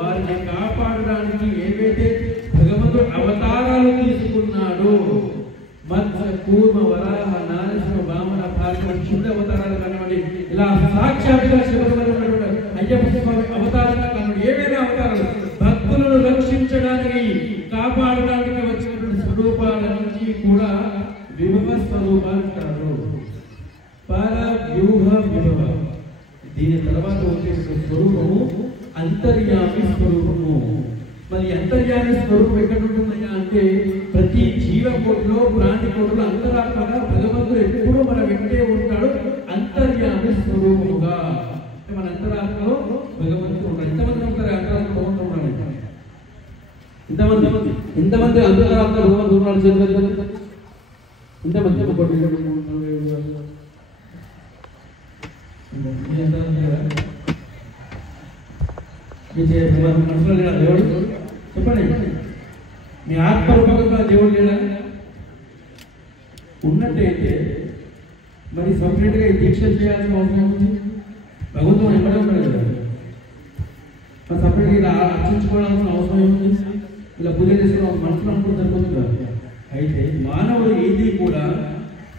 వారిని కాపాడడానికి ఏవైతే భగవంతుడు అవతారాలు తీసుకున్నాడో, మత్స్య కూర్మ వరాహ నారసింహ వామన భార్గవ శివుడి అవతారాలు కానివ్వండి, ఇలా సాక్షాత్గా శివటువంటి అయ్యప్ప స్వామి అవతారంగా కానివ్వండి, ఏవైనా అవతారాలు భక్తులను రక్షించడానికి కాపాడడానికి వచ్చినటువంటి స్వరూపాల నుంచి కూడా విభవ స్వరూపాలు అంటారు. పర వ్యూహ విభవ. దీని తర్వాత వచ్చేటువంటి స్వరూపము అంతర్యామి స్వరూపము. మరి అంతర్యామి స్వరూపం ఎక్కడ ఉంటుందయ్యా అంటే ప్రతి జీవకోటిలో ప్రాణికోటిలో అంతరాత్మగా భగవంతుడు ఎప్పుడూ మన వెంటే ఉంటాడు. అంతర్యామి స్వరూపముగా మన అంతరాత్మలో భగవంతుడు ఉంటాడు. ఎంతమంది ఉంటారు అంతరాత్మలో ఉంటాడు? ఎంతమంది అంతరాత్మ భగవంతుడు ఉన్నాడు? ఎంతమంది? మనసులో లేడా దేవుడు? చెప్పండి. మీ ఆత్మరూపంగా దేవుడు లేడా? ఉన్నట్టయితే మరి సపరేట్గా ఈ దీక్ష చేయాల్సిన అవసరం ఉంది. భగవంతుడు ఎక్కడ ఉన్నాడు కదా, మరి సపరేట్గా ఇలా అర్చించుకోవాల్సిన అవసరం ఏముంది? ఇలా పూజ చేసుకోవడం మనసులో అనుకుంటే సరిపోతుంది కదా. అయితే మానవుడు ఏది కూడా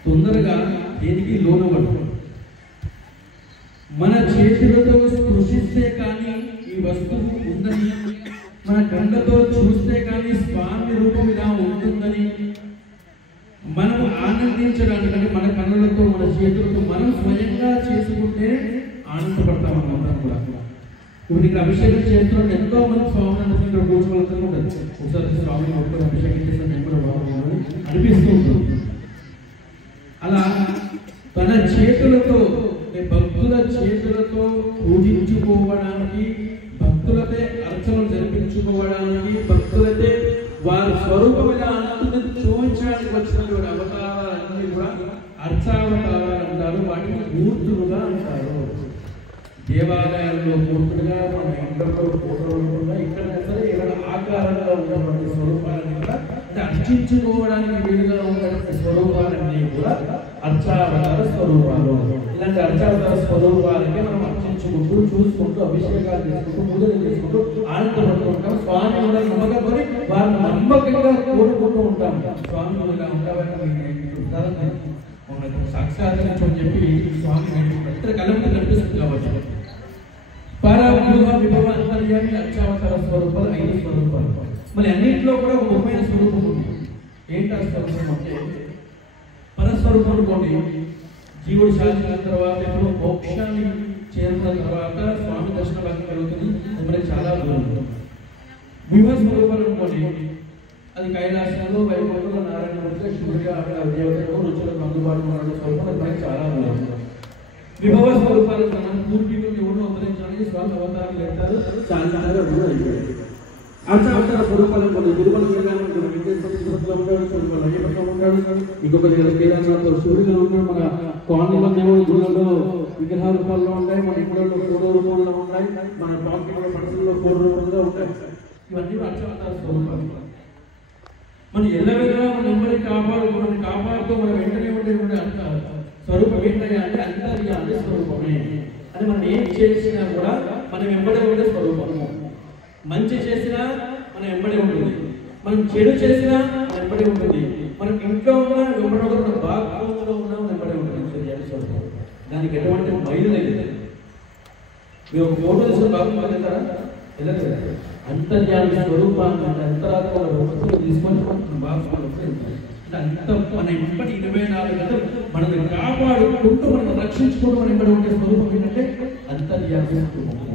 తొందరగా దేనికి లోనవ్వడు. మన చేతులతో స్పృశిస్తే కానీ ఈ వస్తువు ఉందని, మన కళ్ళతో చూస్తే కానీ స్వామి రూపం ఇలా ఉంటుందని, మనము ఆనందించడానికి అంటే మన కళ్ళతో మన చేతులతో మనం స్వయంగా చేసుకుంటే ఆనందపడతాం అన్నమాట కూడా. ఇప్పుడు ఇక్కడ అభిషేకం చేస్తున్నాం, ఎంతో మంది స్వామిని ఇక్కడ కూర్చోవలసి ఉంటుంది. ఒకసారి స్వామిని ఒక్కరు అభిషేకం చేస్తే నేను కూడా బాగుందని అనిపిస్తూ ఉంటుంది. అలా తన చేతులతో భక్తుల చేతులతో పూజించుకోవడానికి, భక్తులతే అర్చనలు జరిపించుకోవడానికి, భక్తులతే వారి స్వరూపం ఇలా అంటున్నది చూపించడానికి వచ్చినటువంటి అవతారాలన్నీ కూడా అర్చావతారాలు అంటారు. వాటిని మూర్తులుగా అంటారు. దేవాలయాల్లో మూర్తులుగా, మన ఇంట్లో ఫోటోలు ఇక్కడ సరే ఏమైనా ఆకారంగా ఉన్నటువంటి స్వరూపాలన్నీ కూడా అర్చించుకోవడానికి వీలుగా ఉన్నటువంటి స్వరూపాలన్నీ కూడా అర్చావతార స్వరూపాలు. ఇలాంటి అర్చావతార స్వరూపాలకి మనం అర్చించుకుంటూ, చూసుకుంటూ, అభిషేకాలు చేసుకుంటూ, పూజలు చేసుకుంటూ ఆనందపడుతూ ఉంటాం. స్వామి కూడా నమ్మకంతో వారిని నమ్మకంగా కోరుకుంటూ ఉంటాం. స్వామి ఇలా ఉంటామని సాక్షాత్కరించని చెప్పి స్వామి పెద్ద కలప కనిపిస్తుంది కాబట్టి పరవ్యూహ విభవ అంతర్యామి అర్చావతార స్వరూపాలు 5 స్వరూపాలు. మరి అన్నింటిలో కూడా ఒక ముఖ్యమైన స్వరూపం ఉంది. ఏంటి ఆ స్వరూపం అంటే పరస్వరూపం అనుకోండి. జీవుడు శాంతించిన తర్వాత ఎప్పుడు మోక్షాన్ని చేరుకున్న తర్వాత స్వామి దర్శన భాగ్యం కలుగుతుంది. అది మనకి చాలా దూరం. విభవ స్వరూపాలు అనుకోండి, అది కైలాసంలో, వైకుంఠంలో, నారాయణమూర్తిగా, శివుడిగా, అక్కడ దేవతలకు రుచులకు అందుబాటులో ఉన్న స్వరూపం అది మనకి చాలా దూరం. విభవ స్వరూపాలు మన పూర్వీకులు ఎవరినో ఉద్ధరించడానికి స్వామి అవతారాలు పెడతారు. చాలా అర్చావతార స్వరూపాలు కొన్ని తిరుమల ఇంకొక దగ్గర కేదార్నాథ్ సూర్యులు ఉన్నాడు. మన కోణంలో దేవుడు గుళ్ళలో విగ్రహ రూపాల్లో ఉంటాయి. మన ఇప్పుడు ఫోటో రూపంలో ఉంటాయి. మన పాకెట్లో మనసుల్లో ఫోటో రూపంలో ఉంటాయి. ఇవన్నీ అర్చావతార స్వరూపాలు. మన ఎల్లవేళలా మన నెమ్మది మనల్ని కాపాడుతూ మన వెంటనే ఉండేటువంటి స్వరూపం ఏంటంటే అంటే అంతర్యామి స్వరూపమే. అని మనం ఏం చేసినా కూడా మనం వెంబడే ఉండే స్వరూపము. మంచి చేసినా మనం వెంబడి ఉంటుంది, మనం చెడు చేసినా మన వెంబడి ఉంటుంది, మనం ఇంట్లో ఉన్నా వెంబడి మన బాత్రూంలో ఉన్నా వెంబడి ఉంటుంది. దానికి ఎటువంటి మైలు లేదు. మీరు ఒక ఫోటో తీసుకుని బాత్రూమ్ వెళ్తారా? వెళ్ళలేదు. అంతర్యామి స్వరూపాన్ని అంతరాత్మ భక్తులు తీసుకొని బాత్రూంలో వెళ్తారు. అంత మన ఇప్పటి 24 గంటలు మనల్ని కాపాడుకుంటూ మనం రక్షించుకుంటూ మనం వెంబడి ఉండే స్వరూపం ఏంటంటే అంతర్యామి స్వరూపం.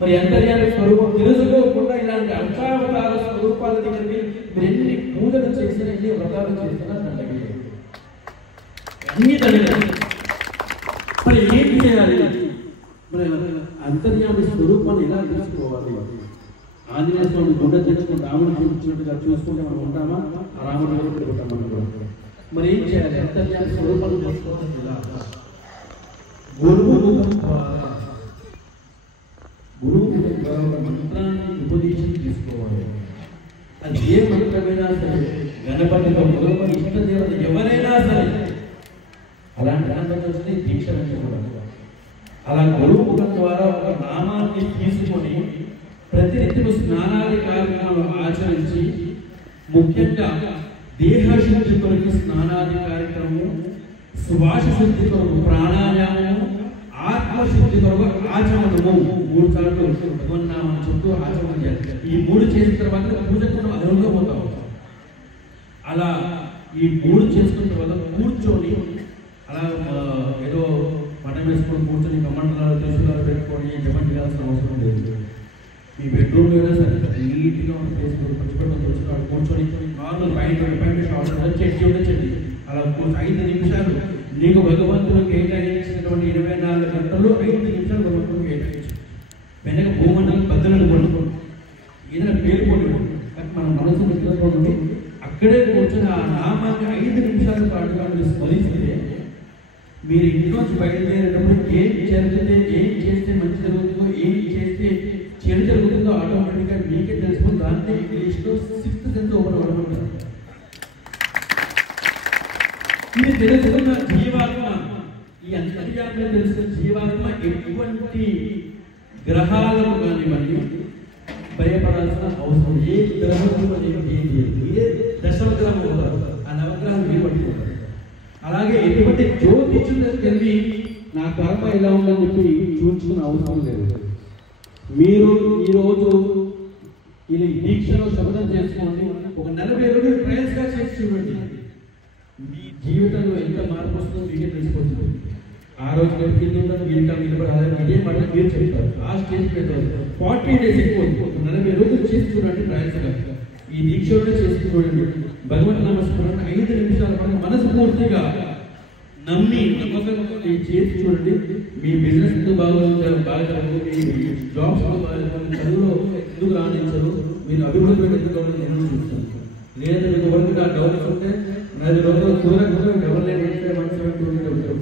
మరి అంతర్యామి స్వరూపం తెలుసుకోకుండా ఇలాంటి అర్చావతార స్వరూపాల దగ్గరికి మీరు ఎన్ని పూజలు చేసినా, ఎన్ని వ్రతాలు చేసినా దండగే, అన్ని దండగే. మరి ఏం చేయాలి? మరి అంతర్యామి స్వరూపాన్ని ఎలా తెలుసుకోవాలి? ఆంజనేయ స్వామి గుండె తెచ్చుకుని రాముడు చూపించినట్టుగా చూసుకుంటే మనం ఉంటామా? ఆ రాముడు పెట్టుకుంటాం మనం కూడా. మరి ఏం చేయాలి? అంతర్యామి స్వరూపాన్ని తెలుసుకోవాలి ఎలా? గురువు ద్వారా, గురువు ద్వారా మంత్రాన్ని ఉపదేశం తీసుకోవాలి. అది ఏ మంత్రమైనా సరే, గణపతితో మొదలుకొని ఇష్టదేవత ఎవరైనా సరే అలాంటి ఆనందం వస్తే దీక్ష కూడా. అలా గురువు ద్వారా ఒక నామాన్ని తీసుకొని ప్రతినిత్యము స్నానాది కార్యక్రమాలు ఆచరించి ముఖ్యంగా దేహశుద్ధి కొరకు స్నానాది కార్యక్రమము, శ్వాస శుద్ధి కొరకు ప్రాణాయామము, ఆత్మశుద్ధి కొరకు ఆచమనము 3 సార్లు భగవన్నామం చెప్తూ ఆచమనం చేయాలి. ఈ 3 చేసిన తర్వాత పూజకు మనం అదనంగా పోతాం. అలా ఈ 3 చేసుకున్న తర్వాత కూర్చొని అలా ఏదో పటం వేసుకొని కూర్చొని కమండలాలు త్రిశూలాలు పెట్టుకొని జపం చేయాల్సిన అవసరం లేదు. మీ బెడ్రూమ్లో అయినా సరే నీట్గా ఉన్న ప్లేస్ వచ్చిన కూర్చొని నార్మల్ పైన షార్ట్ చెట్టు ఉంటే చెట్టు అలా 5 నిమిషాలు నీకు భగవంతుడు కేటాయించినటువంటి 24 గంటలు 5 నిమిషాలు భగవంతుడు కేటాయించు. వెనక భూమండలం బద్దలను కొనుక్కోండి, ఏదైనా పేరుకోండి, మన మనసు మిత్రులు అక్కడే కూర్చొని ఆ నామాన్ని 5 నిమిషాల పాటు స్మరిస్తే మీరు ఇంట్లోంచి బయలుదేరేటప్పుడు ఏం జరిగితే, ఏం చేస్తే మంచి జరుగుతుందో, ఏం చేస్తే చెడు జరుగుతుందో ఆటోమేటిక్గా మీకే తెలుసుకుని దాంట్లో ఇంగ్లీష్లో 6th సెన్స్ ఓపెన్ అవ్వడం. ఇది తెలుసుకున్న జీవాత్మ, ఈ అంతర్యాత్మ తెలుసుకున్న జీవాత్మ ఎటువంటి గ్రహాలను కానివ్వండి భయపడాల్సిన అవసరం ఏ గ్రహం ఏ దశగ్రహం అవుతారు ఆ నవగ్రహం మీరు పట్టుకుంటారు. అలాగే ఎటువంటి జ్యోతిష్యులకు వెళ్ళి నా కర్మ ఎలా ఉందని చెప్పి చూపించుకునే అవసరం లేదు. మీరు ఈరోజు ఇది దీక్షలో శబ్దం చేసుకోండి, ఒక 40 రోజులు ట్రయల్స్గా చేసి చూడండి. మీ జీవితంలో ఎంత మార్పు వస్తుందో మీకే తెలిసిపోతుంది. ఆ రోజు ఇదే మాట మీరు చెప్తారు. ఆ స్టేజ్ పెడతారు. 40 డేస్ ఎక్కువ 40 రోజులు చేసి చూడండి ట్రయల్స్గా. ఈ దీక్షలో చేసి చూడండి. భగవన్ నామస్మరణ 5 నిమిషాల పాటు మనస్ఫూర్తిగా నమ్మి నమ్మకంతో చేసి చూడండి. మీ బిజినెస్ ఎందుకు బాగా మీ జాబ్స్ చదువులో ఎందుకు రాణించరు, మీరు అభివృద్ధి ఎందుకు నేను చూస్తాను. లేదా మీకు ఎవరికి డౌట్స్ ఉంటే 40 రోజులు చూడకుండా ఎవరినైనా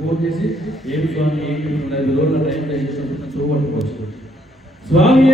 ఫోన్ చేసి ఏమి స్వామి ఏంటి 40 రోజుల టైం చూడబట్టుకోవచ్చు. స్వామి